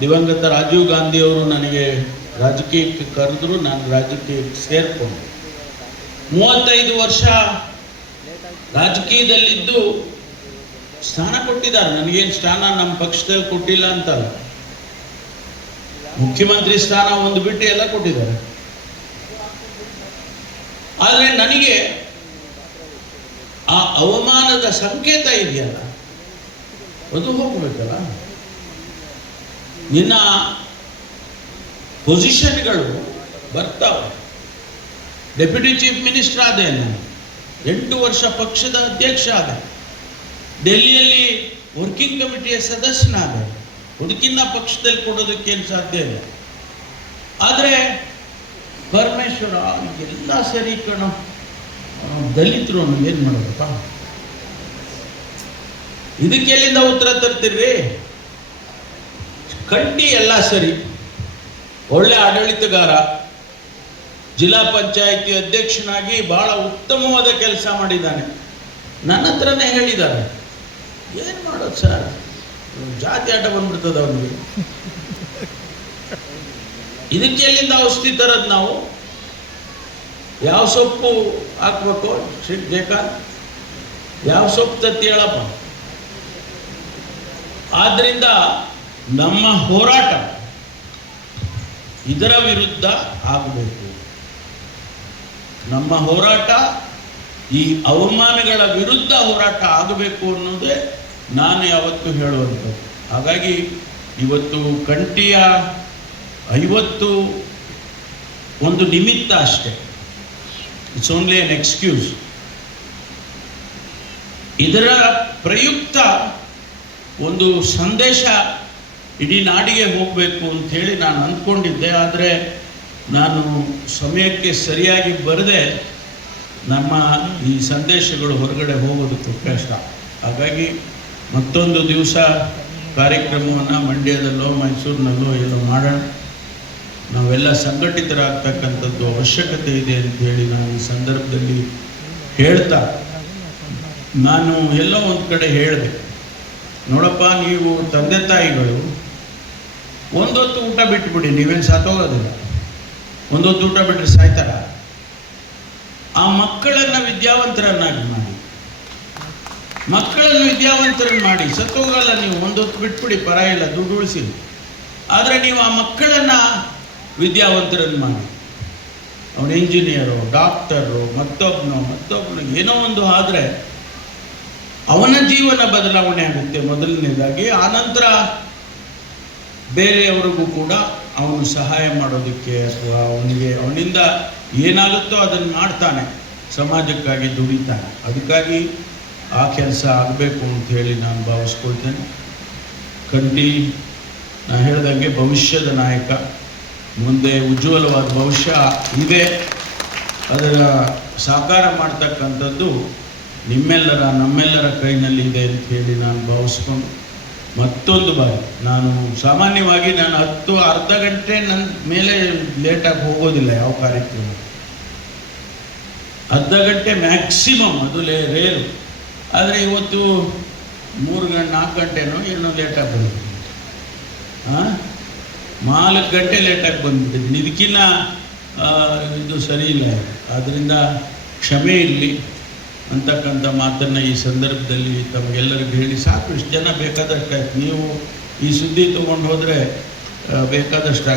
ದಿವಂಗತ ರಾಜೀವ್ ಗಾಂಧಿಯವರು ನನಗೆ ರಾಜಕೀಯಕ್ಕೆ ಕರೆದ್ರು, ನಾನು ರಾಜಕೀಯಕ್ಕೆ ಸೇರ್ಕೊಂಡು. ಮೂವತ್ತೈದು ವರ್ಷ ರಾಜಕೀಯದಲ್ಲಿದ್ದು ಸ್ಥಾನ ಕೊಟ್ಟಿದ್ದಾರೆ. ನನಗೇನು ಸ್ಥಾನ ನಮ್ಮ ಪಕ್ಷದಲ್ಲಿ ಕೊಟ್ಟಿಲ್ಲ ಅಂತಲ್ಲ. ಮುಖ್ಯಮಂತ್ರಿ ಸ್ಥಾನ ಒಂದು ಬಿಟ್ಟು ಎಲ್ಲ ಕೊಟ್ಟಿದ್ದಾರೆ. ಆದರೆ ನನಗೆ ಆ ಅವಮಾನದ ಸಂಕೇತ ಇದೆಯಲ್ಲ, ಅದು ಹೋಗ್ಬೇಕಲ್ಲ? ನಿನ್ನ ಪೊಸಿಷನ್ಗಳು ಬರ್ತಾವೆ. ಡೆಪ್ಯೂಟಿ ಚೀಫ್ ಮಿನಿಸ್ಟರ್ ಆದೆ ನಾನು ಎಂಟು ವರ್ಷ ಪಕ್ಷದ ಅಧ್ಯಕ್ಷ ಆದೆ. ಡೆಲ್ಲಿಯಲ್ಲಿ ವರ್ಕಿಂಗ್ ಕಮಿಟಿಯ ಸದಸ್ಯನಾದೆ. ಹುಡುಕಿನ ಪಕ್ಷದಲ್ಲಿ ಕೊಡೋದಕ್ಕೇನು ಸಾಧ್ಯ ಇಲ್ಲ. ಆದರೆ ಪರಮೇಶ್ವರ, ಎಲ್ಲ ಸರಿ ಕಣ. ದಲಿತರು ಏನು ಮಾಡೋದಪ್ಪ? ಇದಕ್ಕೆ ಎಲ್ಲಿಂದ ಉತ್ತರ ತರ್ತೀರಿ ಕಂಟಿ ಎಲ್ಲ ಸರಿ. ಒಳ್ಳೆ ಆಡಳಿತಗಾರ, ಜಿಲ್ಲಾ ಪಂಚಾಯಿತಿ ಅಧ್ಯಕ್ಷನಾಗಿ ಬಹಳ ಉತ್ತಮವಾದ ಕೆಲಸ ಮಾಡಿದ್ದಾನೆ. ನನ್ನ ಹತ್ರನೇ ಹೇಳಿದ್ದಾರೆ. ಏನು ಮಾಡೋದು ಸರ್? ಜಾತಿ ಆಟ ಬಂದ್ಬಿಡ್ತದ ಅವನಿಗೆ. ಇದಕ್ಕೆ ಎಲ್ಲಿಂದ ಔಷಧಿ ತರೋದು ನಾವು? ಯಾವ ಸೊಪ್ಪು ಹಾಕ್ಬೇಕು? ಶ್ರೀ ಯಾವ ಸೊಪ್ಪು ತತ್ತಿ ಹೇಳಪ್ಪ? ಆದ್ರಿಂದ ನಮ್ಮ ಹೋರಾಟ ಇದರ ವಿರುದ್ಧ ಆಗಬೇಕು. ನಮ್ಮ ಹೋರಾಟ ಈ ಅವಮಾನಗಳ ವಿರುದ್ಧ ಹೋರಾಟ ಆಗಬೇಕು ಅನ್ನೋದೇ ನಾನು ಯಾವತ್ತು ಹೇಳುವಂಥದ್ದು. ಹಾಗಾಗಿ ಇವತ್ತು ಕಂಠಿಯ ಐವತ್ತು ಒಂದು ನಿಮಿತ್ತ ಅಷ್ಟೇ. ಇಟ್ಸ್ ಓನ್ಲಿ ಎನ್ ಎಕ್ಸ್ಕ್ಯೂಸ್ ಇದರ ಪ್ರಯುಕ್ತ ಒಂದು ಸಂದೇಶ ಇಡೀ ನಾಡಿಗೆ ಹೋಗಬೇಕು ಅಂತ ಹೇಳಿ ನಾನು ಅಂದ್ಕೊಂಡಿದ್ದೆ, ಆದರೆ ನಾನು ಸಮಯಕ್ಕೆ ಸರಿಯಾಗಿ ಬರದೆ ನಮ್ಮ ಈ ಸಂದೇಶಗಳು ಹೊರಗಡೆ ಹೋಗೋದಕ್ಕೆ ಕಷ್ಟ. ಹಾಗಾಗಿ ಮತ್ತೊಂದು ದಿವಸ ಕಾರ್ಯಕ್ರಮವನ್ನು ಮಂಡ್ಯದಲ್ಲೋ, ಮೈಸೂರಿನಲ್ಲೋ ಏನೋ ಮಾಡೋಣ. ನಾವೆಲ್ಲ ಸಂಘಟಿತರಾಗ್ತಕ್ಕಂಥದ್ದು ಅವಶ್ಯಕತೆ ಇದೆ ಅಂತ ಹೇಳಿ ನಾನು ಈ ಸಂದರ್ಭದಲ್ಲಿ ಹೇಳ್ತಾ, ನಾನು ಎಲ್ಲೋ ಒಂದು ಕಡೆ ಹೇಳಿದೆ, ನೋಡಪ್ಪ, ನೀವು ತಂದೆ ತಾಯಿಗಳು ಒಂದೊತ್ತು ಊಟ ಬಿಟ್ಬಿಡಿ, ನೀವೇನು ಸತ್ತೋಗೋದಿಲ್ಲ ಒಂದೊತ್ತು ಊಟ ಬಿಟ್ಟರೆ ಸಾಯ್ತಾರ? ಆ ಮಕ್ಕಳನ್ನ ವಿದ್ಯಾವಂತರನ್ನಾಗಿ ಮಾಡಿ. ಮಕ್ಕಳನ್ನು ವಿದ್ಯಾವಂತರನ್ನು ಮಾಡಿ. ಸತ್ತೋಗಲ್ಲ ನೀವು, ಒಂದೊತ್ತು ಬಿಟ್ಬಿಡಿ, ಪರ ಇಲ್ಲ, ದುಡ್ಡು ಉಳಿಸಿ ಆದರೆ ನೀವು ಆ ಮಕ್ಕಳನ್ನ ವಿದ್ಯಾವಂತರನ್ನು ಮಾಡಿ. ಅವನು ಇಂಜಿನಿಯರು ಡಾಕ್ಟರು ಮತ್ತೊಬ್ಬನು ಮತ್ತೊಬ್ಬನು ಏನೋ ಒಂದು ಆದರೆ ಅವನ ಜೀವನ ಬದಲಾವಣೆ ಆಗುತ್ತೆ ಮೊದಲನೇದಾಗಿ. ಆನಂತರ ಬೇರೆಯವರಿಗೂ ಕೂಡ ಅವನು ಸಹಾಯ ಮಾಡೋದಕ್ಕೆ ಅಥವಾ ಅವನಿಗೆ ಅವನಿಂದ ಏನಾಗುತ್ತೋ ಅದನ್ನು ಮಾಡ್ತಾನೆ. ಸಮಾಜಕ್ಕಾಗಿ ದುಡಿತಾನೆ. ಅದಕ್ಕಾಗಿ ಆ ಕೆಲಸ ಆಗಬೇಕು ಅಂತ ಹೇಳಿ ನಾನು ಭಾವಿಸ್ಕೊಳ್ತೇನೆ. ಕಂಡಿ ನಾನು ಹೇಳ್ದಂಗೆ ಭವಿಷ್ಯದ ನಾಯಕ. ಮುಂದೆ ಉಜ್ವಲವಾದ ಭವಿಷ್ಯ ಇದೆ. ಅದರ ಸಾಕಾರ ಮಾಡ್ತಕ್ಕಂಥದ್ದು ನಿಮ್ಮೆಲ್ಲರ, ನಮ್ಮೆಲ್ಲರ ಕೈನಲ್ಲಿ ಇದೆ ಅಂತ ಹೇಳಿ ನಾನು ಭಾವಿಸ್ಕೊಂಡು ಮತ್ತೊಂದು ಬಾರಿ. ನಾನು ಸಾಮಾನ್ಯವಾಗಿ ನಾನು ಹತ್ತು, ಅರ್ಧ ಗಂಟೆ ನನ್ನ ಮೇಲೆ ಲೇಟಾಗಿ ಹೋಗೋದಿಲ್ಲ ಯಾವ ಕಾರ್ಯಕ್ರಮ. ಅರ್ಧ ಗಂಟೆ ಮ್ಯಾಕ್ಸಿಮಮ್ ಅದು ಲೇ ರೇರು ಆದರೆ ಇವತ್ತು ಮೂರು ಗಂಟೆ, ನಾಲ್ಕು ಗಂಟೆನೋ ಏನೋ ಲೇಟಾಗಿ ಬಂದ್ಬಿಟ್ಟು ಹಾಂ ನಾಲ್ಕು ಗಂಟೆ ಲೇಟಾಗಿ ಬಂದ್ಬಿಟ್ಟಿದ್ದೀನಿ ಇದಕ್ಕಿನ್ನ ಇದು ಸರಿ ಇಲ್ಲ. ಆದ್ದರಿಂದ ಕ್ಷಮೆ ಇರಲಿ. ಅಂತಕ್ಕಂಥ ಮಾತನ್ನು ಈ ಸಂದರ್ಭದಲ್ಲಿ ತಮಗೆಲ್ಲರಿಗೂ ಹೇಳಿ ಸಾಕು. ಇಷ್ಟು ಜನ ಬೇಕಾದಷ್ಟು ನೀವು ಈ ಸುದ್ದಿ ತೊಗೊಂಡು ಹೋದರೆ ಬೇಕಾದಷ್ಟು